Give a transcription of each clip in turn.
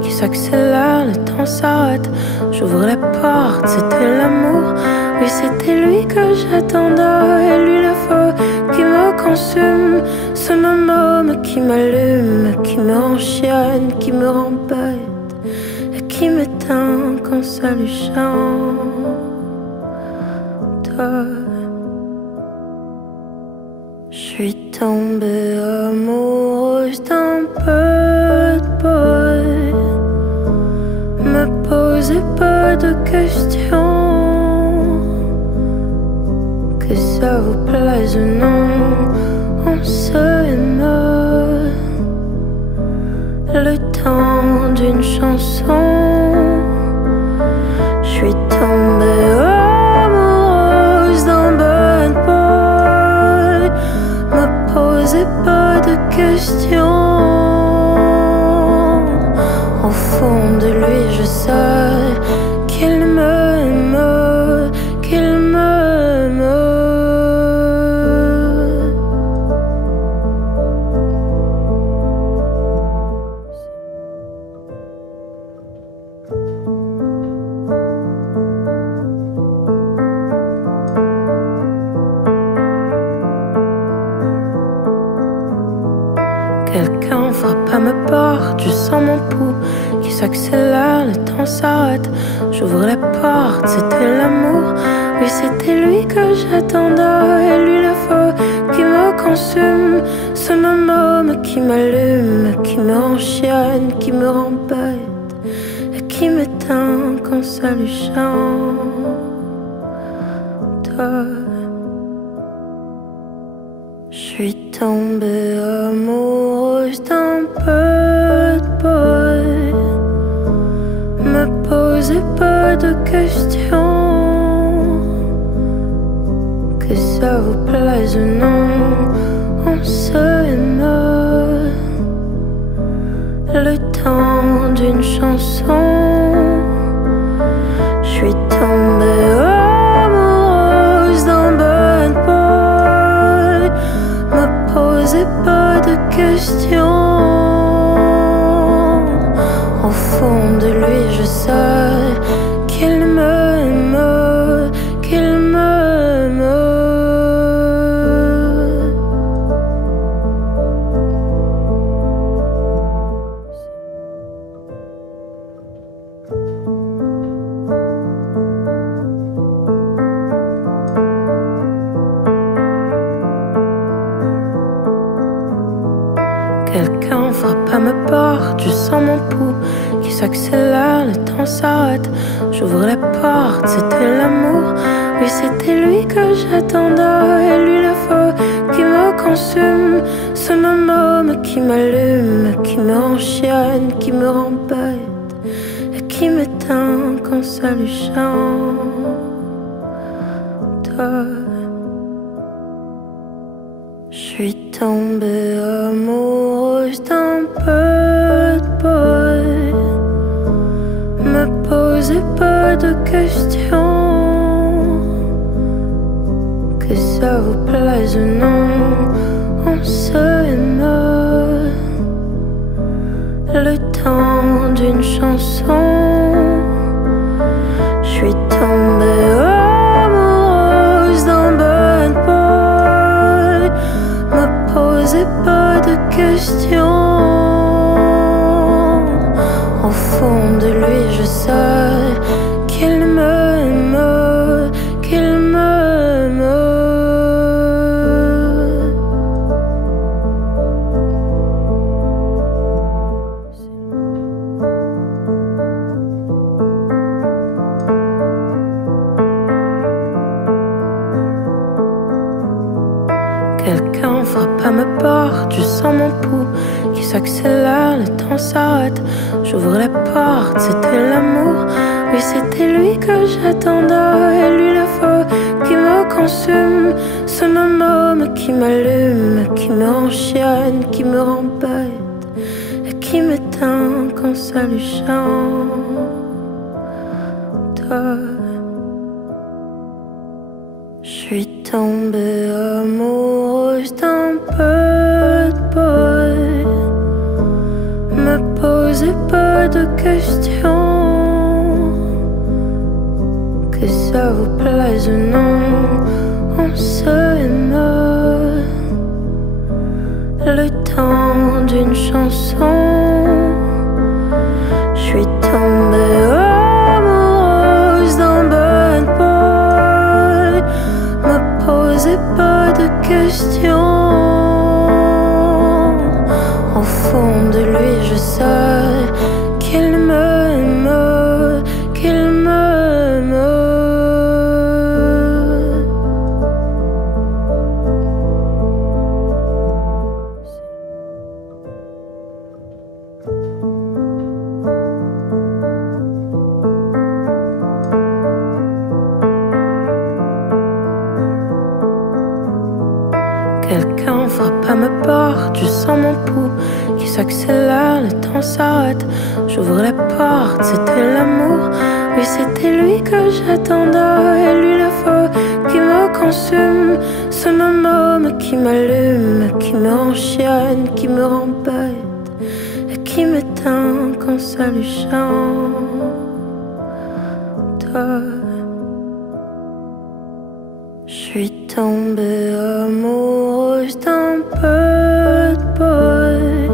qui s'accélère, le temps s'arrête. J'ouvre la porte, c'était l'amour. Oui, c'était lui que j'attendais. Et lui, le feu qui me consume. Ce même homme qui m'allume, qui me enchaîne, qui me rend bête et qui m'éteint quand ça lui chante. Je suis tombée amoureuse d'un bad boy. Me posez pas de questions, que ça vous plaise ou non, on s'aime. Le temps d'une chanson. Je suis tombée amoureuse d'un bad boy. Me posez pas de questions. Au fond de lui, je sais qu'il m'aime, qu'il m'aime. Quelqu'un frappe à ma porte, je sens mon pouls qui s'accélère, le temps s'arrête. J'ouvre la porte, c'était l'amour. Oui, c'était lui que j'attendais. Et lui, le feu qui me consume. Ce même homme qui m'allume, qui me enchaîne, qui me rend bête et qui m'éteint quand ça lui chante. Je suis tombée amoureuse d'un bad boy. Me posez pas de questions, que ça vous plaise ou non, on s'aime. Le temps d'une chanson. Je suis tombée amoureuse d'un bad boy. Me posez pas de questions. Au fond de lui, je sais qu'il m'aime, qu'il m'aime. Quelqu'un frappe à ma porte, je sens mon pouls qui s'accélère, le temps s'arrête. J'ouvre la porte, c'était l'amour. Oui, c'était lui que j'attendais. Et lui, le feu qui me consume. Ce même homme qui m'allume, qui me enchaîne, qui me rend bête et qui m'éteint quand ça lui chante. Je suis tombée amoureuse d'un bad boy. Me posez pas de questions, que ça vous plaise ou non, on s'aime. Le temps d'une chanson. Je suis tombée amoureuse d'un bad boy. Me posez pas de questions. Au fond de lui, je sais qu'il m'aime, qu'il m'aime. Quelqu'un frappe à ma porte, je sens mon pouls qui s'accélère, le temps s'arrête. J'ouvre la porte, c'était l'amour. Oui, c'était lui que j'attendais. Et lui, le feu qui me consume. Ce même homme qui m'allume, qui me enchaîne, qui me rend bête et qui m'éteint quand ça lui chante. Je suis tombée amoureuse d'un bad boy. Me pose posez pas de questions, que ça vous plaise ou non, on se aime. Le temps d'une chanson, je suis tombée amoureuse d'un bad boy. Me posez pas de questions, au fond de lui je sais qu'il m'aime, qu'il m'aime. Quelqu'un frappe à ma porte, je sens mon pouls qui s'accélère, le temps s'arrête. J'ouvre la porte, c'était l'amour. Oui, c'était lui que j'attendais. Et lui, le feu qui me consume. Ce même homme qui m'allume, qui me enchaîne, qui me rend bête et qui m'éteint quand ça lui chante. Je suis tombée amoureuse d'un bad boy.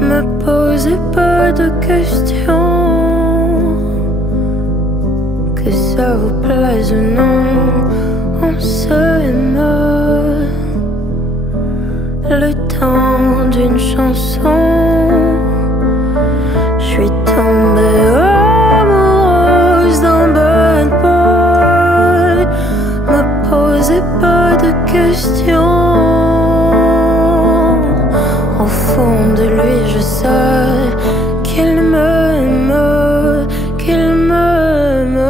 Me posez pas de questions, que ça vous plaise ou non, on se aime. Le temps d'une chanson, je suis tombée amoureuse d'un bad boy. Me posez pas de questions, au fond de lui je sais qu'il m'aime, qu'il m'aime.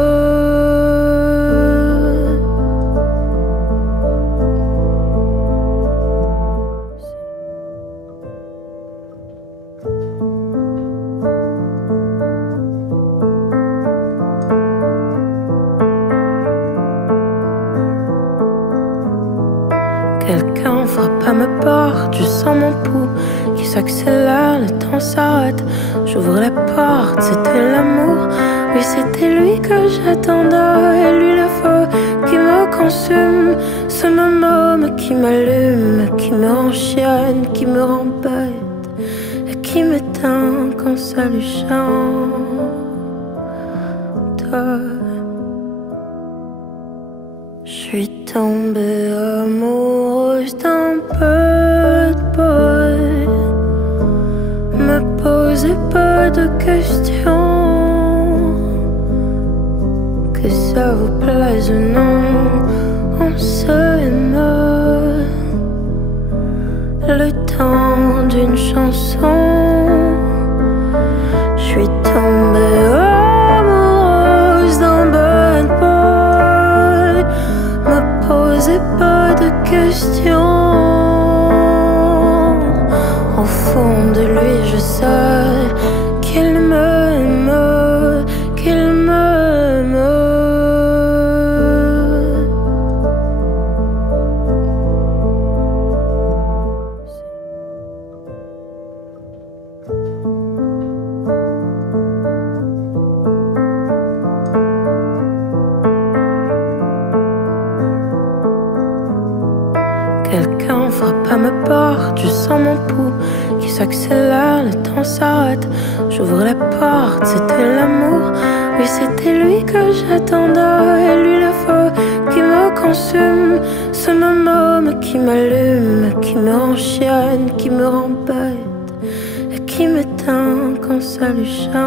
Quelqu'un frappe à ma porte, je sens mon pouls qui s'accélère, le temps s'arrête. J'ouvre la porte, c'était l'amour. Oui, c'était lui que j'attendais. Et lui, le feu qui me consume. Ce même homme qui m'allume, qui me enchaîne, qui me rend bête et qui m'éteint quand ça lui chante. Je suis tombée amoureuse d'un bad boy. Me posez pas de questions, que ça vous plaise ou non, on se aime. Le temps d'une chanson, je suis tombée amoureuse d'un bad boy. Me posez pas de questions, au fond de lui je sais qu'il m'aime, qu'il m'aime. Quelqu'un frappe à ma porte, je sens mon pouls qui s'accélère, le temps s'arrête. J'ouvre la porte, c'était l'amour. Oui, c'était lui que j'attendais. Et lui, le feu qui me consume. Ce même homme qui m'allume, qui me enchaîne, qui me rend bête et qui m'éteint quand ça lui chante.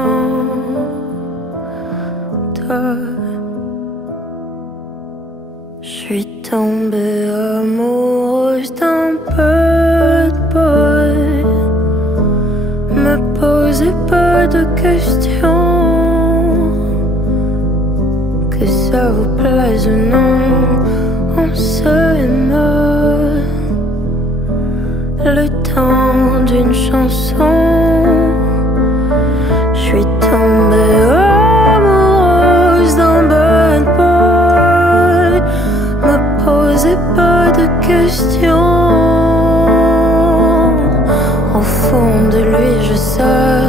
Je suis tombée amoureuse d'un bad boy. Me posez pas de questions, que ça vous plaise ou non, on se aime. Le temps d'une chanson, je suis tombée amoureuse d'un bad boy. Me posez pas de questions, au fond de lui je sais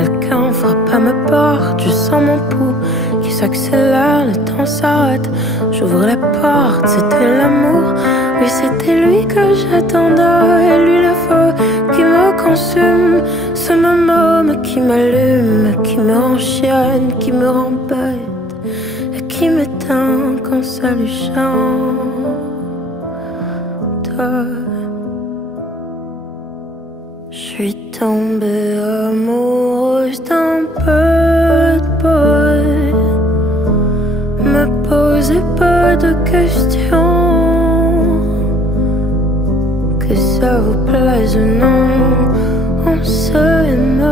Quelqu'un frappe à ma porte, je sens mon pouls qui s'accélère, le temps s'arrête. J'ouvre la porte, c'était l'amour. Oui, c'était lui que j'attendais. Et lui, le feu qui me consume. Ce même homme qui m'allume, qui me rend chienne, qui me rend bête et qui m'éteint quand ça lui chante. Je suis tombée amoureuse d'un bad boy. Me posez pas de questions, que ça vous plaise ou non, on s'aime.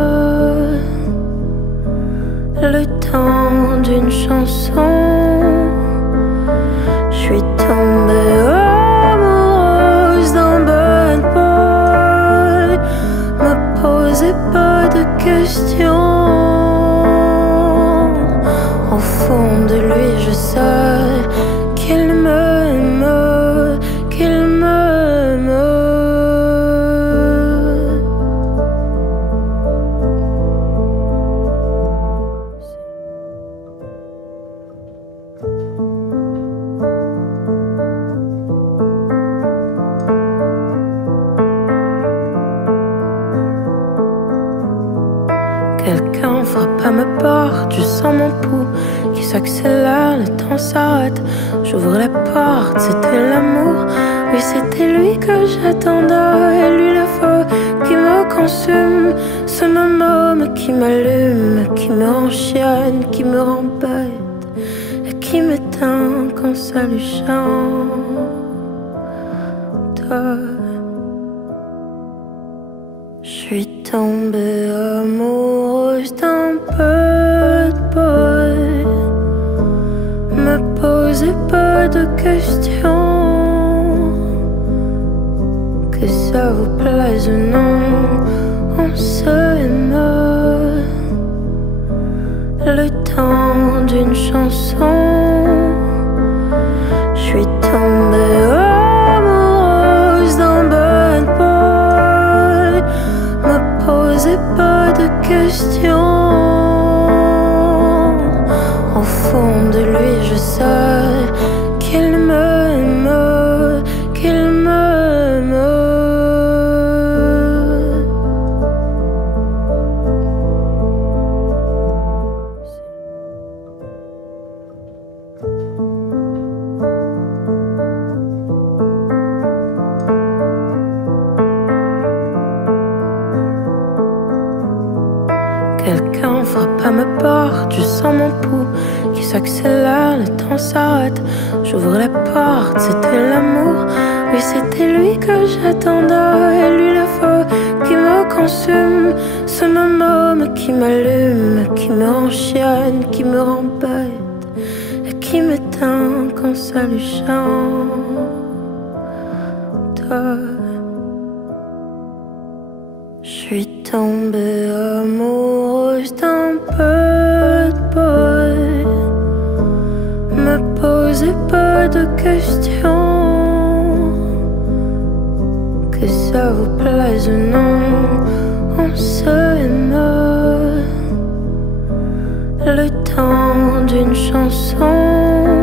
Le temps d'une chanson. Je suis tombée amoureuse d'un bad boy. Me posez pas de questions. Au fond de lui, je sais qu'il m'aime, qu'il m'aime. Quelqu'un frappe à ma porte, je sens mon pouls qui s'accélère, le temps s'arrête. J'ouvre la porte, c'était l'amour. Oui, c'était lui que j'attendais. Et lui, le feu qui me consume. Ce même homme qui m'allume, qui me rend chienne, qui me rend bête et qui m'éteint quand ça lui chante. Je suis tombée amoureuse d'un bad boy. Me posez pas de questions, que ça vous plaise ou non, on s'aime. Le temps d'une chanson. Je suis tombée amoureuse d'un bad boy. Me posez pas de questions. Au fond de lui, je sais qu'il m'aime, qu'il m'aime. Quelqu'un frappe à ma porte, je sens mon pouls qui s'accélère, le temps s'arrête. J'ouvre la porte, c'était l'amour. Oui, c'était lui que j'attendais. Et lui, le feu qui me consume. Ce même homme qui m'allume, qui me rend chienne, qui me rend bête et qui m'éteint quand ça lui chante. Je suis tombée amoureuse d'un bad boy. Me posez pas de questions, que ça vous plaise ou non, on s'aime. Le temps d'une chanson.